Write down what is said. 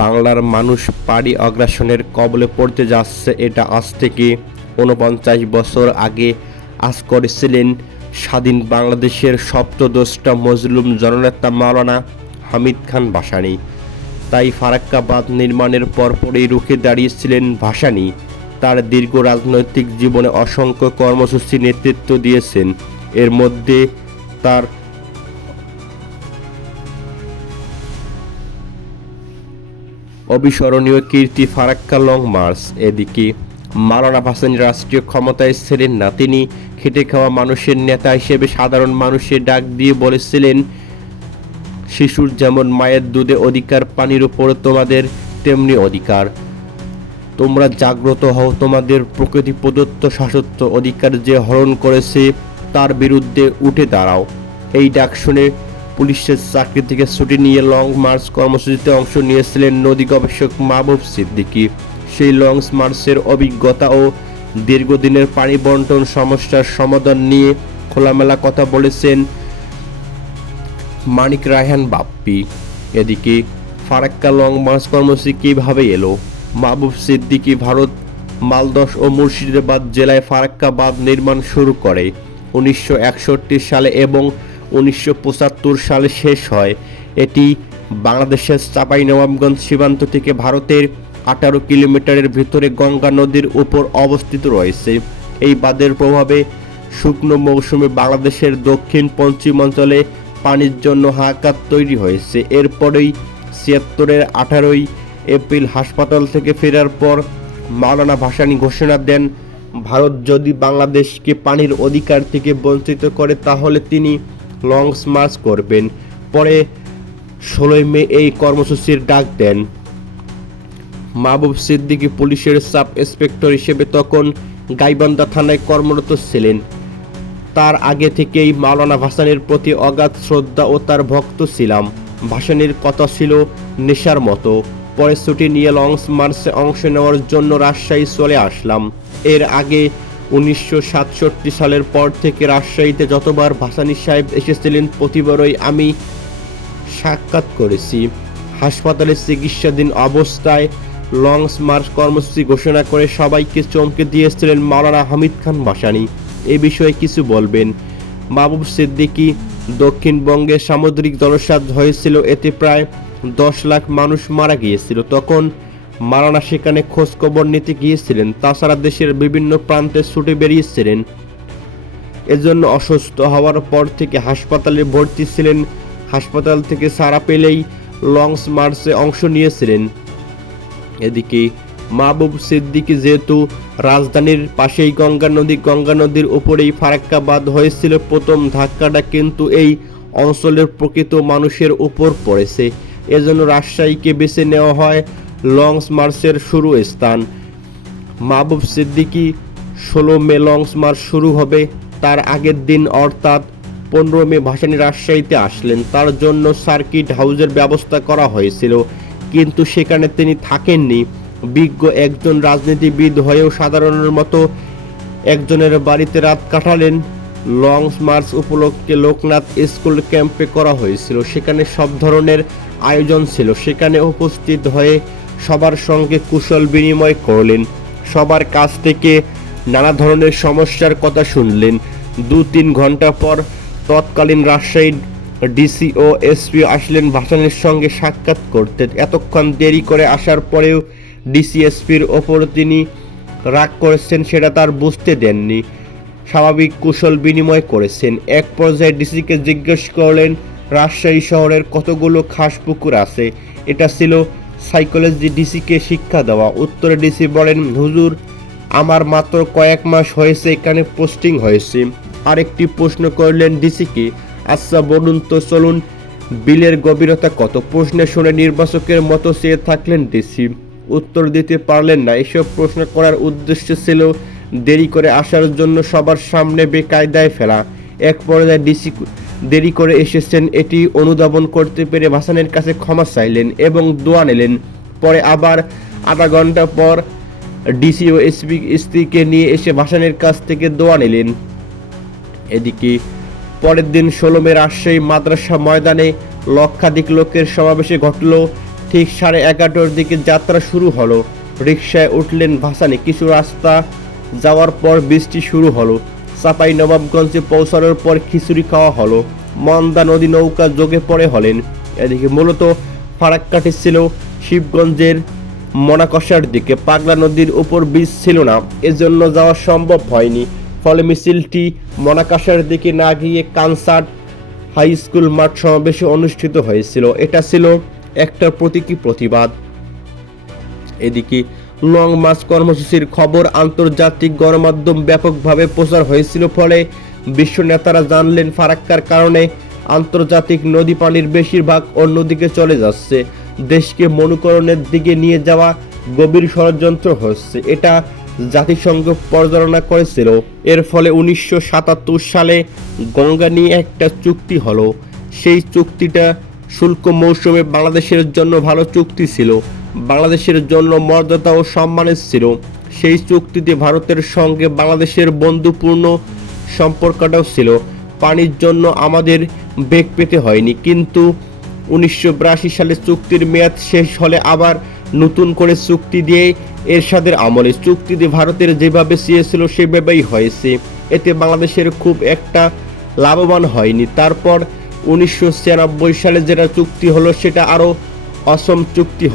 বাংলার মানুষ পাড়ি আগ্রাসনের কবলে পড়তে যাচ্ছে, এটা আজ থেকে ৪৯ বছর আগে আজ করেছিলেন স্বাধীন বাংলাদেশের সপ্তদশটা মজলুম জননেতা মাওলানা হামিদ খান ভাসানী। তাই ফারাক্কা বাঁধ নির্মাণের পরপরই রুখে দাঁড়িয়েছিলেন ভাসানী। তার দীর্ঘ রাজনৈতিক জীবনে অসংখ্য কর্মসূচি নেতৃত্ব দিয়েছেন। এর মধ্যে তার অবিস্মরণীয় কীর্তি ফারাক্কা লং মার্চ। এদিকে মাওলানা ভাসানী রাষ্ট্রীয় ক্ষমতায় ছিলেন না, তিনি খেটে খাওয়া মানুষের নেতা হিসেবে সাধারণ মানুষের ডাক দিয়ে বলেছিলেন, শিশুর যেমন মায়ের দুধে অধিকার, পানির উপর তোমাদের তেমনি অধিকার। তোমরা জাগ্রত হও, তোমাদের প্রকৃতি প্রদত্ত শাশ্বত অধিকার যে হরণ করেছে তার বিরুদ্ধে উঠে দাঁড়াও। এই ডাক শুনে পুলিশের চাকরি থেকে ছুটি নিয়ে লং মার্চ কর্মসূচিতে অংশ নিয়েছিলেন নদী গবেষক মাহবুব সিদ্দিকী। সেই লং মার্চের অভিজ্ঞতা ও দীর্ঘদিনের পানি বন্টন সমস্যার সমাধান নিয়ে খোলামেলা কথা বলেছেন মানিক রায়হান বাপ্পি। এদিকে ফারাক্কা লং মার্চ কর্মসূচি কীভাবে এলো? মাহবুব সিদ্দিকী ভারত মালদহ ও মুর্শিদাবাদ জেলায় ফারাক্কা বাঁধ নির্মাণ শুরু করে 1961 সালে এবং 1975 সালে শেষ হয়। এটি বাংলাদেশের চাঁপাইনবাবগঞ্জ সীমান্ত থেকে ভারতের 18 কিলোমিটারের ভিতরে গঙ্গা নদীর উপর অবস্থিত রয়েছে। এই বাঁধের প্রভাবে শুকনো মৌসুমে বাংলাদেশের দক্ষিণ পশ্চিমাঞ্চলে পানির জন্য হাহাকার তৈরি হয়েছে। এরপরেই ৭৬-এর 18 এপ্রিল হাসপাতাল থেকে ফেরার পর মাওলানা ভাসানী ঘোষণা দেন, ভারত যদি বাংলাদেশকে পানির অধিকার থেকে বঞ্চিত করে তাহলে তিনি লং মার্চ করবেন। পরে 16 মে এই কর্মসূচির ডাক দেন। মাহবুব সিদ্দিকী পুলিশের সাব ইন্সপেক্টর হিসেবে তখন গাইবান্ধা থানায় কর্মরত ছিলেন। তার আগে থেকেই মাওলানা ভাসানীর প্রতি অগাধ শ্রদ্ধা ও তার ভক্ত ছিলাম। ভাসানীর কথা ছিল নেশার মতো। পরে ছুটি নিয়ে লং মার্চে অংশ নেওয়ার জন্য রাজশাহী চলে আসলাম। এর আগে 1967 সালের পর থেকে রাজশাহীতে যতবার ভাসানী সাহেব এসেছিলেন প্রতিবারই আমি সাক্ষাৎ করেছি। হাসপাতালে চিকিৎসাধীন অবস্থায় লং মার্চ কর্মসূচি ঘোষণা করে সবাইকে চমকে দিয়েছিলেন মাওলানা হামিদ খান ভাসানী। এ বিষয়ে কিছু বলবেন মাহবুব সিদ্দিকী। দক্ষিণবঙ্গে সামুদ্রিক জলোচ্ছ্বাস হয়েছিল, এতে প্রায় 10 লাখ মানুষ মারা গিয়েছিল। তখন মাওলানা সেখানে খোঁজ খবর নিতে গিয়েছিলেন। তাছাড়া দেশের বিভিন্ন প্রান্তে ছুটে বেরিয়েছিলেন। এজন্য অসুস্থ হওয়ার পর থেকে হাসপাতালে ভর্তি ছিলেন। হাসপাতাল থেকে ছাড়া পেলেই লং মার্চে অংশ নিয়েছিলেন। এদিকে মাহবুব সিদ্দিকী যেহেতু রাজধানীর পাশেই গঙ্গা নদীর উপরেই ফারাক্কা বাঁধ হয়েছিল, প্রথম ধাক্কাটা কিন্তু এই অঞ্চলের প্রকৃত মানুষের উপর পড়েছে। এজন্য রাজশাহীকে বেছে নেওয়া হয় লং মার্চের শুরু স্থান। মাহবুব সিদ্দিকী 16 মে লং মার্চ শুরু হবে। তার আগের দিন অর্থাৎ 15 মে ভাসানী রাজশাহীতে আসলেন। তার জন্য সার্কিট হাউসের ব্যবস্থা করা হয়েছিল, কিন্তু সেখানে তিনি থাকেননি। বিজ্ঞ একজন রাজনীতিবিদ হয়েও সাধারণের মতো একজনের বাড়িতে রাত কাটালেন। লং মার্চ উপলক্ষে লোকনাথ স্কুল ক্যাম্পে করা হয়েছিল। সেখানে সব ধরনের আয়োজন ছিল। সেখানে উপস্থিত হয়ে সবার সঙ্গে কুশল বিনিময় করলেন, সবার কাছ থেকে নানা ধরনের সমস্যার কথা শুনলেন। 2-3 ঘন্টা পর তৎকালীন রাজশাহীর ডিসি ও এসপি আসলেন ভাসানীর সঙ্গে সাক্ষাৎ করতে। এতক্ষণ দেরি করে আসার পরেও ডিসি এসপির ওপর তিনি রাগ করেছেন সেটা তার বুঝতে দেননি। স্বাভাবিক কুশল বিনিময় করেছেন। এক পর্যায়ে ডিসিকে জিজ্ঞেস করলেন, রাজশাহী শহরের কতগুলো খাস পুকুর আছে? এটা ছিল সাইকোলজি ডিসিকে শিক্ষা দেওয়া। উত্তরে ডিসি বলেন, হুজুর, আমার মাত্র কয়েক মাস হয়েছে এখানে পোস্টিং হয়েছে। আরেকটি প্রশ্ন করলেন ডিসিকে, আচ্ছা বলুন তো, চলুন বিলের গভীরতা কত? প্রশ্নে শুনে নির্বাচকের মতো চেয়ে থাকলেন ডিসি। উত্তর দিতে পারলেন না। এসব প্রশ্ন করার উদ্দেশ্য ছিল দেরি করে আসার জন্য সবার সামনে বেকায়দায় ফেলা। এক পর্যায়ে ডিসি দেরি করে এসেছেন এটি অনুধাবন করতে পেরে ভাসানীর কাছে ক্ষমা চাইলেন এবং দোয়া নিলেন। পরে আবার আধা ঘন্টা পর ডিসি ও এসপি স্ত্রীকে নিয়ে এসে ভাসানীর কাছ থেকে দোয়া নিলেন। এদিকে পরের দিন 16 মে রাজশাহী মাদ্রাসা ময়দানে লক্ষাধিক লোকের সমাবেশে ঘটল ঠিক 11:30টার দিকে যাত্রা শুরু হলো। রিকশায় উঠলেন ভাসানী। কিছু রাস্তা যাওয়ার পর বৃষ্টি শুরু হলো। চাঁপাইনবাবগঞ্জে পৌঁছানোর পর খিচুড়ি খাওয়া হলো। মন্দা নদী নৌকা যোগে পড়ে হলেন। এদিকে মূলত ফারাক্কাটি ছিল শিবগঞ্জের মনাকষার দিকে। পাগলা নদীর উপর ব্রিজ ছিল না, এজন্য যাওয়া সম্ভব হয়নি। ফলে মিছিলটি মনাকাশার দিকে না গিয়ে কানসার্ট হাই স্কুল মাঠ সমাবেশে অনুষ্ঠিত হয়েছিল। এটা ছিল একটা প্রতীকী প্রতিবাদ। এদিকে লং মার্চ কর্মসূচির খবর আন্তর্জাতিক গণমাধ্যম ব্যাপকভাবে প্রচার হয়েছিল। ফলে বিশ্ব নেতারা জানলেন ফারাক্কার কারণে আন্তর্জাতিক নদী পানির বেশিরভাগ অন্যদিকে চলে যাচ্ছে। দেশকে মনুকরণের দিকে নিয়ে যাওয়া গভীর ষড়যন্ত্র হচ্ছে, এটা জাতিসংঘ পরিচালনা করেছিল। এর ফলে 1977 সালে গঙ্গা নিয়ে একটা চুক্তি হলো। সেই চুক্তিটা শুল্ক মৌসুমে বাংলাদেশের জন্য ভালো চুক্তি ছিল, বাংলাদেশের জন্য মর্যাদা ও সম্মানের ছিল। সেই চুক্তিতে ভারতের সঙ্গে বাংলাদেশের বন্ধুপূর্ণ সম্পর্কটাও ছিল। পানির জন্য আমাদের বেগ পেতে হয়নি। কিন্তু 1982 সালে চুক্তির মেয়াদ শেষ হলে আবার নতুন করে চুক্তি দিয়ে এরশাদের আমলে চুক্তিতে ভারতের যেভাবে চেয়েছিল সেভাবেই হয়েছে। এতে বাংলাদেশের খুব একটা লাভবান হয়নি। তারপর 1996 সালে যেটা চুক্তি হলো সেটা আরও অসম চুক্তি।